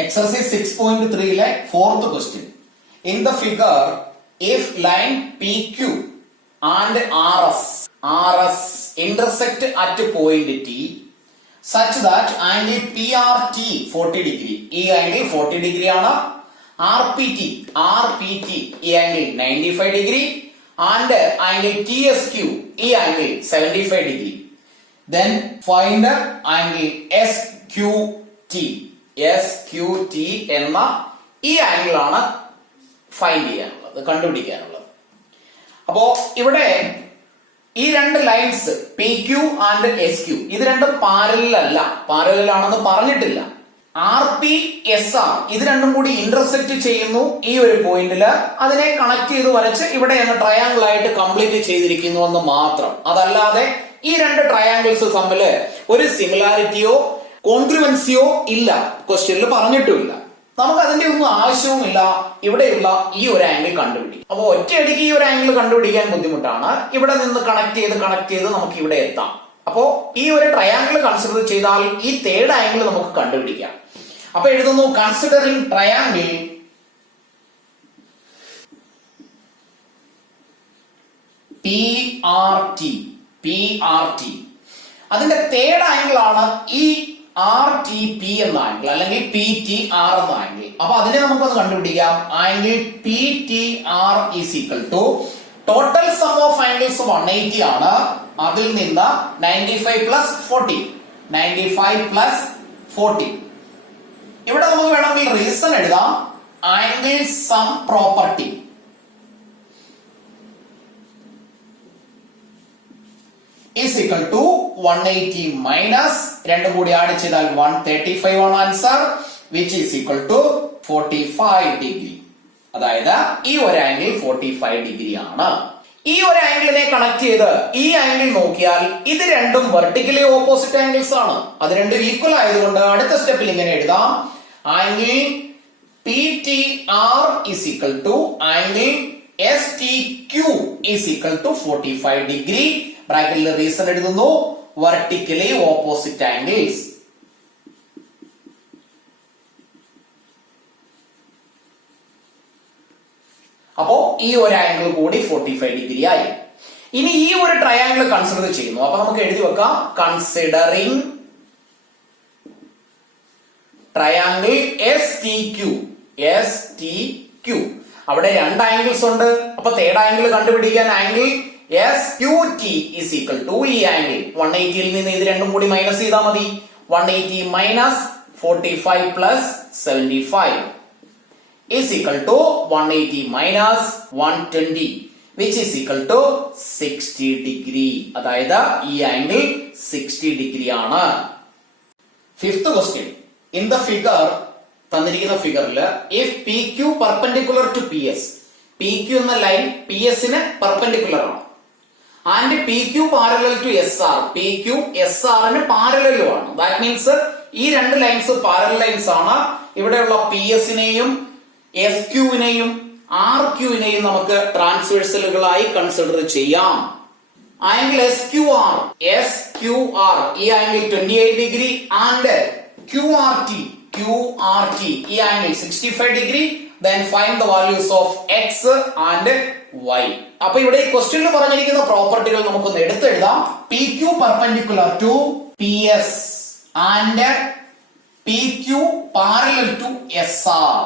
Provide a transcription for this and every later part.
Exercise 6.3 fourth question. In the figure, if line PQ and RS intersect at point T such that angle PRT 40 degree, E angle 40 degree ആണ്, RPT ഈ angle 95 degree and angle TSQ ഈ angle 75 degree. Then find angle SQT എന്ന ഈ angle ആണ് find ചെയ്യാനുള്ളത്, കണ്ടുപിടിക്കാനുള്ളത്. അപ്പോ ഇവിടെ ഈ രണ്ട് ലൈൻസ് PQ ആൻഡ് SQ ഇത് രണ്ടും പാരലൽ ആണെന്ന് പറഞ്ഞിട്ടില്ല. RP SR ഇത് രണ്ടും കൂടി ഇന്റർസെക്ട് ചെയ്യുന്നു ഈ ഒരു പോയിന്റില്. അതിനെ കണക്ട് ചെയ്ത് വരച്ച് ഇവിടെ അങ്ങ് ട്രയാങ്കിൾ ആയിട്ട് കംപ്ലീറ്റ് ചെയ്തിരിക്കുന്നു എന്ന് മാത്രം. അതല്ലാതെ ഈ രണ്ട് ട്രയാങ്കിൾസ് തമ്മിൽ ഒരു സിമിലാരിറ്റിയോ കോൺഗ്രുവൻസിയോ ഇല്ല, ക്വസ്റ്റ്യനിൽ പറഞ്ഞിട്ടുമില്ല. നമുക്ക് അതിന്റെ ഒന്നും ആവശ്യവുമില്ല. ഇവിടെയുള്ള ഈ ഒരു ആംഗിൾ കണ്ടുപിടിക്കും. അപ്പൊ ഒറ്റയടിക്ക് ഈ ഒരു ആംഗിൾ കണ്ടുപിടിക്കാൻ ബുദ്ധിമുട്ടാണ്. ഇവിടെ നിന്ന് കണക്ട് ചെയ്ത് നമുക്ക് ഇവിടെ എത്താം. അപ്പോ ഈ ഒരു ട്രയാങ്കിൾ കൺസിഡർ ചെയ്താൽ ഈ തേർഡ് ആംഗിൾ നമുക്ക് കണ്ടുപിടിക്കാം. അപ്പൊ എഴുതുന്നു കൺസിഡറിംഗ് ട്രയാങ്കിൾ PRT. അതിന്റെ തേർഡ് ആംഗിൾ ആണ് ഈ RTP എന്ന ആംഗിൾ അല്ലെങ്കിൽ PTR എന്ന ആംഗിൾ. അപ്പൊ അതിനെ നമുക്കൊന്ന് കണ്ടുപിടിക്കാം. Angle PTR is equal to total sum of angles 180 ആണ്. അതിൽ നിന്ന് 95 പ്ലസ് 40. ഇവിടെ നമുക്ക് വേണമെങ്കിൽ റീസൺ എഴുതാം. Angle sum property is equal to 180 minus രണ്ടും കൂടി ആഡ് ചെയ്താൽ 135 ആണ് answer, which is equal to 45 degree. അതായത് ഈ ഒരു ആംഗിൾ 45 ഡിഗ്രി ആണ്. ഈ ഒരു ആംഗിളിനെ കണക്ട് ചെയ്ത് ഈ ആംഗിൾ നോക്കിയാൽ ഇത് രണ്ടും വെർട്ടിക്കലി ഓപ്പോസിറ്റ് ആംഗിൾസ് ആണ്. അത് രണ്ടും ഈക്വൽ ആയതുകൊണ്ട് അടുത്ത സ്റ്റെപ്പിൽ ഇങ്ങനെ എഴുതാം. Angle PTR is equal to angle STQ is equal to 45 degree. ബ്രാക്കറ്റിൽ റീസൺ എഴുതുന്നു, വെർട്ടിക്കലി ഓപ്പോസിറ്റ് ആംഗിൾസ്. അപ്പോ ഈ ഒരു ആംഗിൾ കൂടി 45 ഡിഗ്രി ആയി. ഇനി ഈ ഒരു ട്രയാംഗിൾ കൺസിഡർ ചെയ്യുന്നു. അപ്പൊ നമുക്ക് എഴുതി വെക്കാം കൺസിഡറിംഗ് ട്രയാംഗിൾ STQ. അവിടെ രണ്ട് ആംഗിൾസ് ഉണ്ട്. അപ്പൊ തേർഡ് ആംഗിൾ കണ്ടുപിടിക്കാൻ angle SQT is equal to ഈ ആംഗിൾ 180ൽ നിന്ന് ഇത് രണ്ടും കൂടി മൈനസ് ചെയ്താൽ മതി. 180 minus 45 plus 75 is equal to 180 minus 120 which is equal to 60 degree. അതായത് ഈ ആംഗിൾ 60 ഡിഗ്രി ആണ്. Fifth question. In the figure തന്നിരിക്കുന്ന ഫിഗറിൽ if PQ perpendicular to PS, PQ എന്ന ലൈൻ PS ന് പെർപെൻഡിക്കുലർ ആണ്. And PQ parallel to SR, PQ SR ന് പാരലലും ആണ്. ദാറ്റ് മീൻസ് ഈ രണ്ട് ലൈൻസ് പാരലൽ ലൈൻസ് ആണ്. ഇവിടെയുള്ള PS നെയും SQ നെയും RQ നെയും നമുക്ക് ട്രാൻസ്വേഴ്സലുകളായി കൺസിഡർ ചെയ്യാം. ആംഗിൾ SQR ഈ ആംഗിൾ 28 ഡിഗ്രി ആൻഡ് QRT ഈ angle 65 degree. Then find the values of X and Y. അപ്പൊ ഇവിടെ ഈ ക്വസ്റ്റ്യനിൽ പറഞ്ഞിരിക്കുന്ന പ്രോപ്പർട്ടികൾ നമുക്കൊന്ന് എടുത്തെഴുതാം. PQ perpendicular to PS and PQ parallel to SR.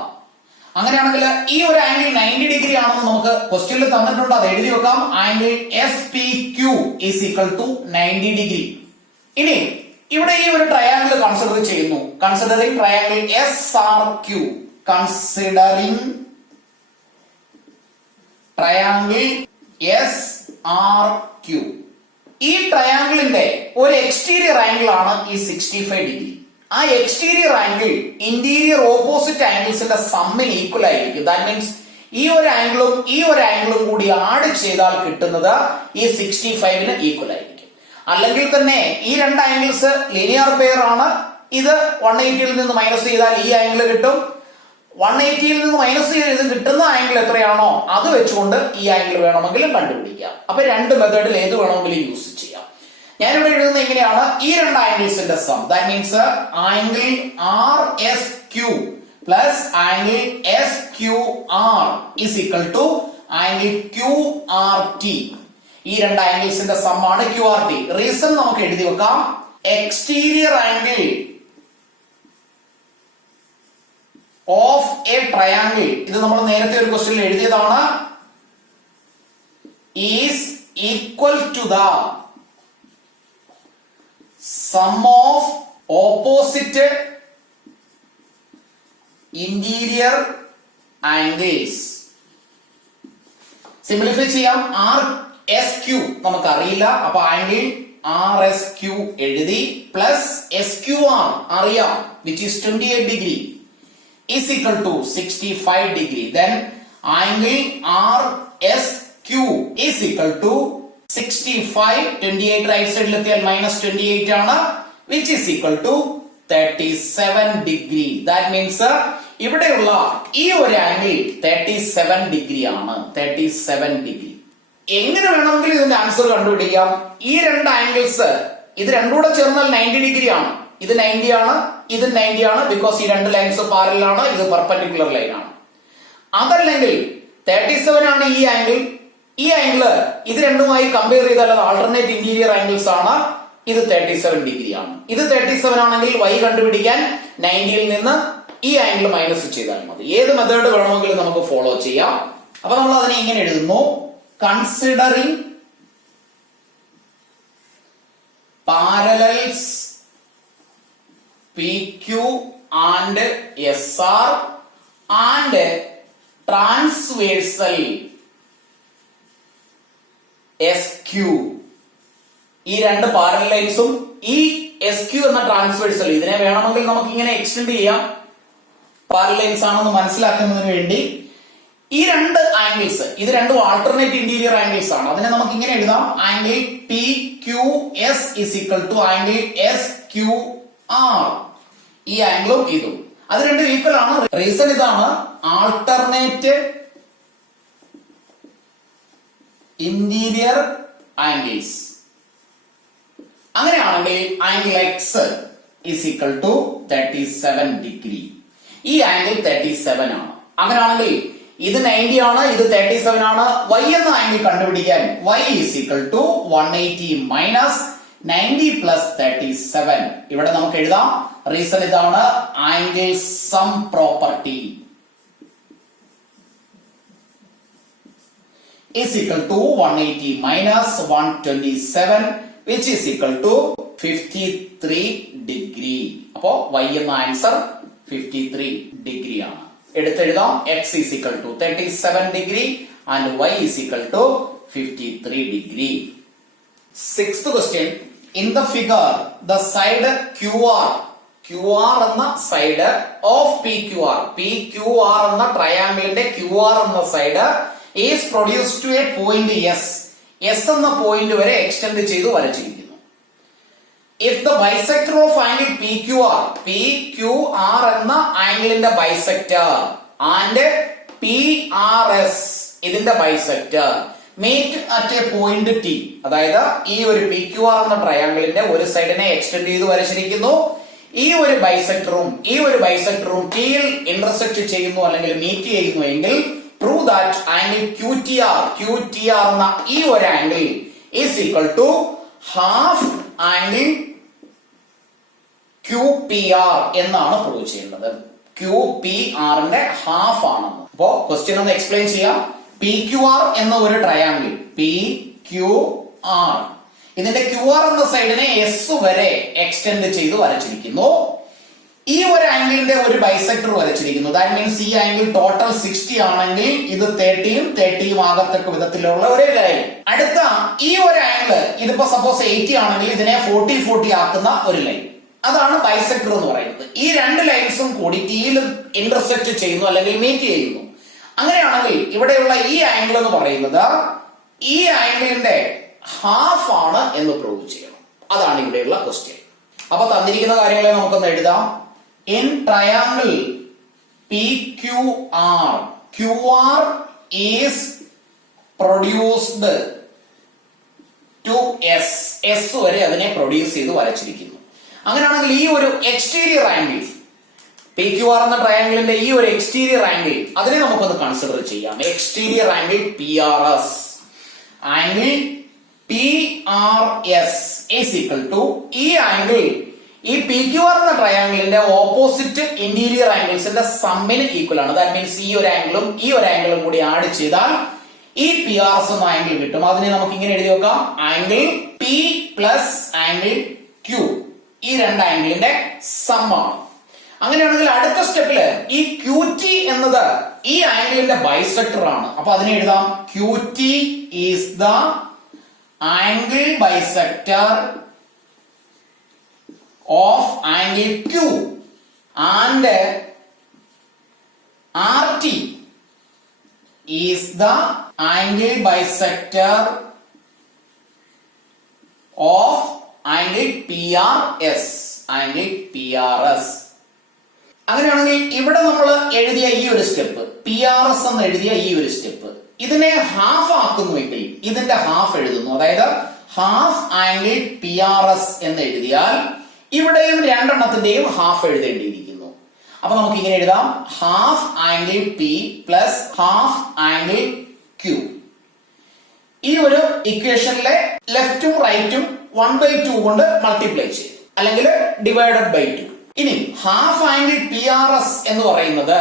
അങ്ങനെയാണെങ്കിൽ ഈ ഒരു ആംഗിൾ 90 ഡിഗ്രി ആണെന്ന് നമുക്ക് ക്വസ്റ്റ്യനിൽ തന്നിട്ടുണ്ട്. അത് എഴുതി വെക്കാം. Angle SPQ is equal to 90 degree. ഇനി ഇവിടെ ഈ ഒരു ട്രയാംഗിൾ കൺസിഡർ ചെയ്യുന്നു. Considering triangle SRQ. Considering triangle SRQ. ഈ ട്രയാംഗിളിന്റെ ഒരു എക്സ്റ്റീരിയർ ആംഗിൾ ആണ് ഈ 65 ഡിഗ്രി. ആ എക്സ്റ്റീരിയർ ആംഗിൾ ഇന്റീരിയർ ഓപ്പോസിറ്റ് ആംഗിൾസിന്റെ സമ്മിന് ഈക്വൽ ആയിരിക്കും. ദാറ്റ് മീൻസ് ഈ ഒരു ആംഗിളും കൂടി ആഡ് ചെയ്താൽ കിട്ടുന്നത് ഈ 65ന് ഈക്വൽ ആയിരിക്കും. അല്ലെങ്കിൽ തന്നെ ഈ രണ്ട് ആംഗിൾസ് ലീനിയർ പെയർ ആണ്. ഇത് 180ൽ നിന്ന് മൈനസ് ചെയ്താൽ ഈ ആംഗിൾ കിട്ടും. 180ൽ നിന്ന് മൈനസ് ചെയ്ത് കിട്ടുന്ന ആംഗിൾ എത്രയാണോ അത് വെച്ചുകൊണ്ട് ഈ ആംഗിൾ വേണമെങ്കിലും കണ്ടുപിടിക്കാം. അപ്പൊ രണ്ട് മെത്തേഡിൽ ഏത് വേണമെങ്കിലും യൂസ് ചെയ്യാം. ഞാനിവിടെ എഴുതുന്നത് എങ്ങനെയാണ്? ഈ രണ്ട് ആംഗിൾസിന്റെ sum, that means angle RSQ plus angle S Q R is equal to angle Q R T. ഈ രണ്ട് ആംഗിൾസിന്റെ സമ്മാണ് ക്യു ആർ ടി. റീസൺ നമുക്ക് എഴുതി വെക്കാം. Exterior angle of a triangle, ഇത് നമ്മൾ നേരത്തെ ഒരു ക്വസ്റ്റ്യനിൽ എഴുതിയതാണ്, is equal to the sum of opposite interior angles. Simplify ചെയ്യാം. ആർ എസ് ക്യു നമുക്കറിയില്ല, അപ്പൊ ആംഗിൾ ആർ എസ് ക്യു എഴുതി, പ്ലസ് എസ് ക്യു ആർ അറിയാം, which is 28 degree, is equal to 65 degree. Then angle RSQ is equal to 65. 28 right side lethial minus 28 ആണ്, which is equal to 37 degree. That means ഇവിടെയുള്ള ഈ ഒരു angle 37 degree ആണ്. 37 degree. എങ്ങനെ വേണമെങ്കിലും ഇതിന്റെ answer കണ്ടുപിടിക്കാം. ഈ രണ്ട് ആംഗിൾസ് ഇത് രണ്ടും കൂടെ ചേർന്നാൽ 90 ഡിഗ്രി ആണ്. ഇത് 90 ആണ്, ഇത് 90 ആണ്, ബിക്കോസ് ഈ രണ്ട് ലൈൻസ് പാരലൽ ആണ്, ഇത് പെർപെൻഡിക്കുലർ ലൈൻ ആണ്. അതല്ലെങ്കിൽ 37 ആണ് ഈ ആംഗിൾ, ഈ ആംഗിള് ഇത് രണ്ടുമായി കമ്പയർ ചെയ്താൽ അത് ആൾട്ടർനേറ്റ് ഇന്റീരിയർ ആംഗിൾസ് ആണ്, ഇത് 37 ഡിഗ്രി ആണ്. ഇത് 37 ആണെങ്കിൽ y കണ്ടുപിടിക്കാൻ 90ൽ നിന്ന് ഈ ആംഗിൾ മൈനസ് ചെയ്താൽ മതി. ഏത് മെത്തേഡ് വേണമെങ്കിലും നമുക്ക് ഫോളോ ചെയ്യാം. അപ്പൊ നമ്മൾ അതിനെ ഇങ്ങനെ എഴുതുന്നു, considering parallels PQ and SR and transversal SQ. ഈ രണ്ട് പാരലൽ ലൈൻസും ഈ SQ എന്ന ട്രാൻസ്വേഴ്സൽ, ഇതിനെ വേണമെങ്കിൽ നമുക്ക് ഇങ്ങനെ എക്സ്റ്റെൻഡ് ചെയ്യാം, പാരലൽ ലൈൻസ് ആണെന്ന് മനസ്സിലാക്കുന്നതിന് വേണ്ടി. ഈ രണ്ട് ആംഗിൾസ് ഇത് രണ്ടും ആൾട്ടർനേറ്റ് ഇന്റീരിയർ ആംഗിൾസ് ആണ്. അതിനെ നമുക്ക് ഇങ്ങനെ എഴുതാം, angle PQS is equal to angle SQR. ഈ ആംഗിളും ഇതും അത് രണ്ടും ഈക്വൽ ആണ്. റീസൺ ഇതാണ്, ആൾട്ടർനേറ്റ് ഇന്റീരിയർ ആംഗിൾസ്. അങ്ങനെയാണെങ്കിൽ angle X is equal to 37 degree. ഈ ആംഗിൾ 37 ആണ്. അങ്ങനെയാണെങ്കിൽ ഇത് 90 ആണ്, ഇത് 37 ആണ്. y എന്ന ആംഗിൾ കണ്ടുപിടിക്കാൻ y is equal to 180 minus 90 plus 37. ഇവിടെ നമുക്ക് എഴുതാം, റീസൺ ഇതാണ്, angle sum property is equal to 180 minus 127 which is equal to 53 degree. അപ്പോ y എന്ന ആൻസർ 53 ഡിഗ്രി ആണ്. എടുത്തെഴുതാം, x is equal to 37 degree and y is equal to 53 degree. Sixth question. In the figure, the side QR എന്ന side of PQR എന്ന ട്രയാംഗിളിന്റെ QR എന്ന side is produced to a point S എന്ന point വരെ extend ചെയ്തു വരച്ചിരിക്കുന്നു. If the bisector of angle PQR എന്ന ആംഗിളിന്റെ bisector and PRS ഇതിന്റെ bisector meet at a point T, അതായത് ഈ ഒരു PQR എന്ന ട്രയാംഗിളിന്റെ ഒരു സൈഡിനെ എക്സ്റ്റെൻഡ് ചെയ്ത് വരച്ചിരിക്കുന്നു, ഈ ഒരു ബൈസെക്ടറും ടിയിൽ ഇന്റർസെക്ട് ചെയ്യുന്നു അല്ലെങ്കിൽ മീറ്റ് ചെയ്യുന്നു എങ്കിൽ prove that angle QTR എന്ന ഈ ഒരു angle is equal to half angle QPR എന്നാണ് പ്രൂവ് ചെയ്യുന്നത്. QPR ന്റെ ഹാഫ് ആണെന്ന്. അപ്പോ ക്വസ്റ്റ്യൻ ഒന്ന് എക്സ്പ്ലെയിൻ ചെയ്യാം. PQR എന്ന ഒരു ട്രയാംഗിൾ PQR, ഇതിന്റെ QR എന്ന സൈഡിനെ S വരെ എക്സ്റ്റെൻഡ് ചെയ്ത് വരച്ചിരിക്കുന്നു. ഈ ഒരു ആംഗിളിന്റെ ഒരു ബൈസെക്ടർ വരച്ചിരിക്കുന്നു. ദാറ്റ് മീൻസ് ഈ ആംഗിൾ ടോട്ടൽ 60 ആണെങ്കിൽ ഇത് 30 ആകത്തക്ക വിധത്തിലുള്ള ഒരു ലൈൻ. അടുത്ത ഈ ഒരു ആംഗിൾ ഇതിപ്പോ സപ്പോസ് 80 ആണെങ്കിൽ ഇതിനെ 40 ആക്കുന്ന ഒരു ലൈൻ, അതാണ് ബൈസെക്ടർ എന്ന് പറയുന്നത്. ഈ രണ്ട് ലൈൻസും കൂടി ടിയിൽ ഇന്റർസെക്ട് ചെയ്യുന്നു അല്ലെങ്കിൽ മീറ്റ് ചെയ്യുന്നു. അങ്ങനെയാണെങ്കിൽ ഇവിടെയുള്ള ഈ ആംഗിൾ എന്ന് പറയുന്നത് ഈ ആംഗിളിന്റെ ഹാഫ് ആണ് എന്ന് പ്രൂവ് ചെയ്യണം. അതാണ് ഇവിടെയുള്ള ക്വസ്റ്റ്യൻ. അപ്പൊ തന്നിരിക്കുന്ന കാര്യങ്ങളെ നമുക്കൊന്ന് എഴുതാം. In triangle PQR, QR is produced to S വരെ അതിനെ പ്രൊഡ്യൂസ് ചെയ്ത് വരച്ചിരിക്കുന്നു. അങ്ങനെയാണെങ്കിൽ ഈ ഒരു exterior angle P Q R എന്ന ട്രയാങ്കിളിന്റെ ഈ ഒരു എക്സ്റ്റീരിയർ ആംഗിൾ അതിനെ നമുക്കൊന്ന് കൺസിഡർ ചെയ്യാം. Exterior angle P R S, angle P R S is equal to ഈ ആംഗിൾ ഈ പി ക്യു ആർ എന്ന ട്രയാങ്കിളിന്റെ ഓപ്പോസിറ്റ് ഇന്റീരിയർ ആംഗിൾസിന്റെ സമ്മിന് ഈക്വൽ ആണ്. ദാറ്റ് മീൻസ് ഈ ഒരു ആംഗിളും ഈ ഒരു ആംഗിളും കൂടി ആഡ് ചെയ്താൽ ഈ പി ആർ എസ് എന്ന ആംഗിൾ കിട്ടും. അതിനെ നമുക്ക് ഇങ്ങനെ എഴുതി വെക്കാം, angle P plus angle Q, ഈ രണ്ട് ആംഗിളിന്റെ സമ്മാണ്. അങ്ങനെയാണെങ്കിൽ അടുത്ത സ്റ്റെപ്പില് ഈ ക്യൂ ടി എന്നത് ഈ ആംഗിളിന്റെ ബൈസെക്ടർ ആണ്. അപ്പൊ അതിനെ എഴുതാം, Q T is the angle bisector of angle Q and R T is the angle bisector of angle PRS. angle PRS. അങ്ങനെയാണെങ്കിൽ ഇവിടെ നമ്മൾ എഴുതിയ ഈ ഒരു സ്റ്റെപ്പ് PRS എന്ന് എഴുതിയ ഈ ഒരു സ്റ്റെപ്പ് ഇതിനെ ഹാഫ് ആക്കുന്നുവെങ്കിൽ ഇതിന്റെ ഹാഫ് എഴുതുന്നു. അതായത് ഹാഫ് ആംഗിൾ PRS എന്ന് എഴുതിയാൽ ഇവിടെയും രണ്ടെണ്ണത്തിന്റെയും ഹാഫ് എഴുതേണ്ടിയിരിക്കുന്നു. അപ്പൊ നമുക്ക് ഇങ്ങനെ എഴുതാം, half angle P plus half angle Q. ഈ ഒരു ഇക്വേഷനിലെ ലെഫ്റ്റും റൈറ്റും 1/2 കൊണ്ട് മൾട്ടിപ്ലൈ ചെയ്യും, അല്ലെങ്കിൽ ഡിവൈഡഡ് ബൈ 2. ഇനി half angle P R S എന്ന് പറയുന്നത്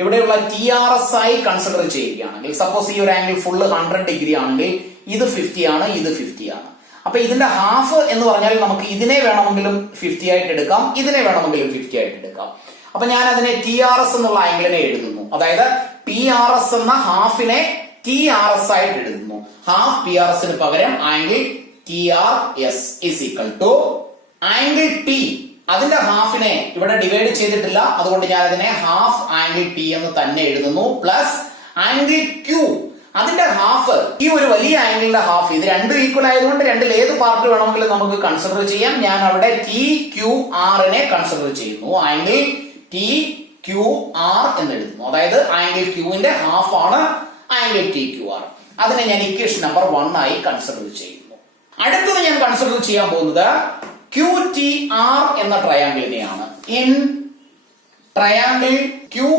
ഇവിടെയുള്ള ടി ആർ എസ് ആയി കൺസിഡർ ചെയ്യുകയാണെങ്കിൽ, സപ്പോസ് ഈ ഒരു ആംഗിൾ ഫുള്ള് 100 ഡിഗ്രി ആണെങ്കിൽ ഇത് 50 ആണ്, ഇത് 50 ആണ്. അപ്പൊ ഇതിന്റെ ഹാഫ് എന്ന് പറഞ്ഞാൽ നമുക്ക് ഇതിനെ വേണമെങ്കിലും 50 ആയിട്ട് എടുക്കാം, ഇതിനെ വേണമെങ്കിലും 50 ആയിട്ട് എടുക്കാം. അപ്പൊ ഞാൻ അതിനെ ടി ആർ എസ് എന്നുള്ള ആംഗിളിനെ എഴുതുന്നു. അതായത് പി ആർ എസ് എന്ന ഹാഫിനെ ടി ആർ എസ് ആയിട്ട് എഴുതുന്നു. ഹാഫ് പി ആർ എസിന് പകരം angle T R S is equal to angle P, അതിന്റെ ഹാഫിനെ ഇവിടെ ഡിവൈഡ് ചെയ്തിട്ടില്ല, അതുകൊണ്ട് ഞാൻ അതിനെ ഹാഫ് ആംഗിൾ പി എന്ന് തന്നെ എഴുതുന്നു, പ്ലസ് ആംഗിൾ ക്യൂ അതിന്റെ ഹാഫ്, ഈ ഒരു വലിയ ആംഗിളിന്റെ ഹാഫ്. ഇത് രണ്ടും ഈക്വൽ ആയതുകൊണ്ട് രണ്ടിൽ ഏത് പാർട്ട് വേണമെങ്കിലും നമുക്ക് കൺസിഡർ ചെയ്യാം. ഞാൻ അവിടെ ടി ക്യൂ ആറിനെ കൺസിഡർ ചെയ്യുന്നു, ആംഗിൾ ടി ക്യൂ ആർ എന്ന് എഴുതുന്നു. അതായത് ആംഗിൾ ക്യൂവിന്റെ ഹാഫ് ആണ് ആംഗിൾ ടി ക്യൂ ആർ. അതിനെ ഞാൻ ഇക്വേഷൻ നമ്പർ 1 ആയി കൺസിഡർ ചെയ്യുന്നു. അടുത്തത് ഞാൻ കൺസിഡർ ചെയ്യാൻ പോകുന്നത് ക്യൂ ടി ആർ എന്ന ട്രയാങ്കിളിനെയാണ്. In triangle Q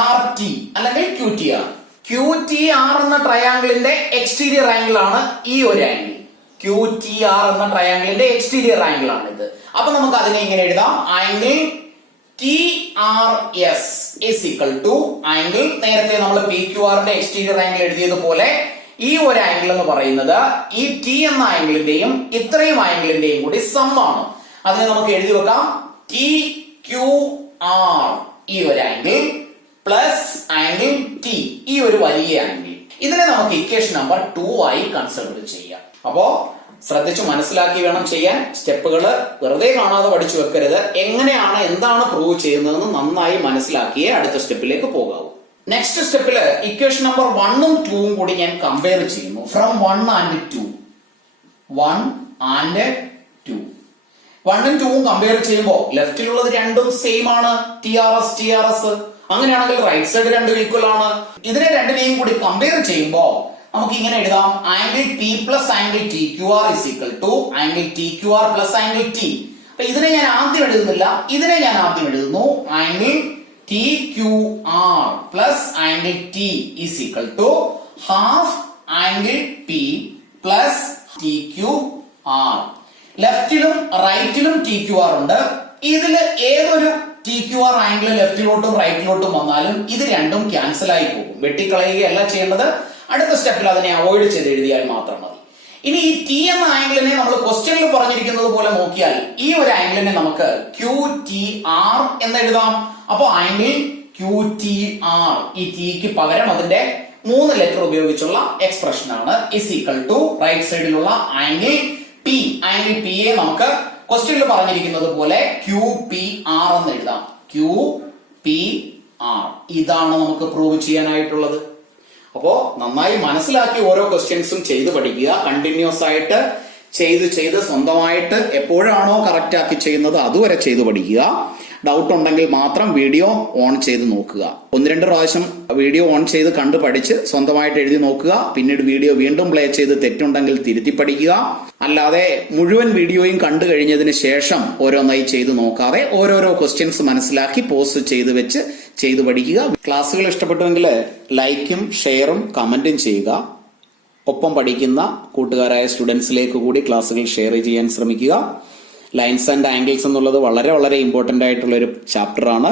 R T അല്ലെങ്കിൽ Q T R. Q T R എന്ന ട്രയാങ്കിളിന്റെ എക്സ്റ്റീരിയർ ആംഗിൾ ആണ് ഈ ഒരു ആംഗിൾ. ക്യൂ ടി ആർ എന്ന ട്രയാങ്കിളിന്റെ എക്സ്റ്റീരിയർ ആംഗിൾ ആണ് ഇത്. അപ്പൊ നമുക്ക് അതിനെ ഇങ്ങനെ എഴുതാം, angle T R S is equal to angle, നേരത്തെ നമ്മൾ പി ക്യു ആറിന്റെ എക്സ്റ്റീരിയർ ആംഗിൾ എഴുതിയതുപോലെ ഈ ഒരു ആംഗിൾ എന്ന് പറയുന്നത് ഈ ടി എന്ന ആംഗിളിന്റെയും ഇത്രയും ആംഗിളിന്റെയും കൂടി സമ്മാണ്. അതിനെ നമുക്ക് എഴുതി വെക്കാം, ടി ക്യൂ ആർ ഈ ഒരു ആംഗിൾ പ്ലസ് ആംഗിൾ ടി ഈ ഒരു വലിയ ആംഗിൾ. ഇതിനെ നമുക്ക് ഇക്വേഷൻ നമ്പർ 2 ആയി കൺസിഡർ ചെയ്യാം. അപ്പോ ശ്രദ്ധിച്ചു മനസ്സിലാക്കി വേണം ചെയ്യാൻ. സ്റ്റെപ്പുകൾ വെറുതെ കാണാതെ പഠിച്ചു വെക്കരുത്. എങ്ങനെയാണ് എന്താണ് പ്രൂവ് ചെയ്യുന്നതെന്ന് നന്നായി മനസ്സിലാക്കിയേ അടുത്ത സ്റ്റെപ്പിലേക്ക് പോകാവൂ. നെക്സ്റ്റ് സ്റ്റെപ്പില് ഇക്വേഷൻ നമ്പർ 1ഉം 2ഉം കൂടി ഞാൻ കമ്പയർ ചെയ്യുന്നു. From 1 and 2. 1 ആൻഡ് 2. 1ഉം 2ഉം കമ്പയർ ചെയ്യുമ്പോൾ ലെഫ്റ്റിലുള്ളത് രണ്ടും സെയിം ആണ്, T R S T R S. അങ്ങനെയാണെങ്കിൽ റൈറ്റ് സൈഡ് രണ്ടും ഈക്വൽ ആണ്. ഇതിനെ രണ്ടിനെയും കൂടി കമ്പയർ ചെയ്യുമ്പോൾ നമുക്ക് ഇങ്ങനെ എഴുതാം, angle P plus angle T Q R is equal to angle T Q R plus angle T. അപ്പൊ ഇതിനെ ഞാൻ ആദ്യം എഴുതുന്നില്ല, ഇതിനെ ഞാൻ ആദ്യം എഴുതുന്നു, angle T Q R plus angle T is equal to half angle P plus T Q R. ലെഫ്റ്റിലും റൈറ്റിലും ടി ക്യു ആർ ഉണ്ട്. ഇതിൽ ഏതൊരു ടി ക്യു ആർ ആംഗിൾ ലെഫ്റ്റിലോട്ടും റൈറ്റിലോട്ടും വന്നാലും ഇത് രണ്ടും ക്യാൻസൽ ആയി പോകും. വെട്ടിക്കളയുകയല്ല ചെയ്യേണ്ടത്, അടുത്ത സ്റ്റെപ്പിൽ അതിനെ അവോയ്ഡ് ചെയ്ത് എഴുതിയാൽ മാത്രം മതി. ഇനി ഈ ടി എന്ന ആംഗിളിനെ നമ്മൾ ക്വസ്റ്റ്യനിൽ പറഞ്ഞിരിക്കുന്നത് പോലെ നോക്കിയാൽ ഈ ഒരു ആംഗിളിനെ നമുക്ക് ക്യൂ ടി ആർ എന്ന് എഴുതാം. അപ്പൊ ആംഗിൾ ക്യൂ ടി ആർ, ഈ ടിക്ക് പകരം അതിന്റെ 3 ലെറ്റർ ഉപയോഗിച്ചുള്ള എക്സ്പ്രഷൻ ആണ്, ഇസ് ഈക്വൽ ടു റൈറ്റ് സൈഡിലുള്ള ആംഗിൾ പി. ആംഗിൾ പി യെ നമുക്ക് ക്വസ്റ്റ്യനിൽ പറഞ്ഞിരിക്കുന്നത് പോലെ ക്യൂ പി ആർ എന്ന് എഴുതാം, ക്യൂ പി ആർ. ഇതാണ് നമുക്ക് പ്രൂവ് ചെയ്യാനായിട്ടുള്ളത്. അപ്പോ നന്നായി മനസ്സിലാക്കി ഓരോ ക്വസ്റ്റ്യൻസും ചെയ്ത് പഠിക്കുക. കണ്ടിന്യൂസ് ആയിട്ട് ചെയ്ത് സ്വന്തമായിട്ട് എപ്പോഴാണോ കറക്റ്റ് ആക്കി ചെയ്യുന്നത് അതുവരെ ചെയ്ത് പഠിക്കുക. ഡൗട്ട് ഉണ്ടെങ്കിൽ മാത്രം വീഡിയോ ഓൺ ചെയ്ത് നോക്കുക. 1-2 പ്രാവശ്യം വീഡിയോ ഓൺ ചെയ്ത് കണ്ട് പഠിച്ച് സ്വന്തമായിട്ട് എഴുതി നോക്കുക. പിന്നീട് വീഡിയോ വീണ്ടും പ്ലേ ചെയ്ത് തെറ്റുണ്ടെങ്കിൽ തിരുത്തി പഠിക്കുക. അല്ലാതെ മുഴുവൻ വീഡിയോയും കണ്ടു കഴിഞ്ഞതിന് ശേഷം ഓരോന്നായി ചെയ്ത് നോക്കാതെ ഓരോരോ ക്വസ്റ്റ്യൻസ് മനസ്സിലാക്കി പോസ്റ്റ് ചെയ്ത് വെച്ച് ചെയ്ത് പഠിക്കുക. ക്ലാസ്സുകൾ ഇഷ്ടപ്പെട്ടുവെങ്കിൽ ലൈക്കും ഷെയറും കമന്റും ചെയ്യുക. ഒപ്പം പഠിക്കുന്ന കൂട്ടുകാരായ സ്റ്റുഡൻസിലേക്ക് കൂടി ക്ലാസ്സുകൾ ഷെയർ ചെയ്യാൻ ശ്രമിക്കുക. ലൈൻസ് ആൻഡ് ആംഗിൾസ് എന്നുള്ളത് വളരെ വളരെ ഇമ്പോർട്ടന്റ് ആയിട്ടുള്ള ഒരു ചാപ്റ്ററാണ്.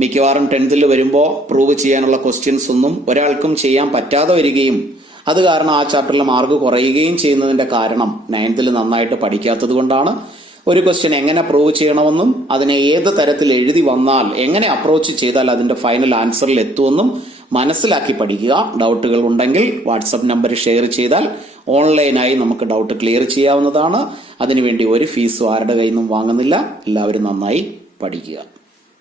മിക്കവാറും 10th വരുമ്പോൾ പ്രൂവ് ചെയ്യാനുള്ള ക്വസ്റ്റ്യൻസ് ഒന്നും ഒരാൾക്കും ചെയ്യാൻ പറ്റാതെ വരികയും അത് കാരണം ആ ചാപ്റ്ററിലെ മാർക്ക് കുറയുകയും ചെയ്യുന്നതിന്റെ കാരണം 9th നന്നായിട്ട് പഠിക്കാത്തത് കൊണ്ടാണ്. ഒരു ക്വസ്റ്റ്യൻ എങ്ങനെ പ്രൂവ് ചെയ്യണമെന്നും അതിനെ ഏത് തരത്തിൽ എഴുതി വന്നാൽ എങ്ങനെ അപ്രോച്ച് ചെയ്താൽ അതിന്റെ ഫൈനൽ ആൻസറിൽ എത്തുമെന്നും മനസ്സിലാക്കി പഠിക്കുക. ഡൗട്ടുകൾ ഉണ്ടെങ്കിൽ വാട്സപ്പ് നമ്പർ ഷെയർ ചെയ്താൽ ഓൺലൈനായി നമുക്ക് ഡൗട്ട് ക്ലിയർ ചെയ്യാവുന്നതാണ്. അതിനുവേണ്ടി ഒരു ഫീസും ആരുടെ കയ്യിൽ നിന്നും വാങ്ങുന്നില്ല. എല്ലാവരും നന്നായി പഠിക്കുക.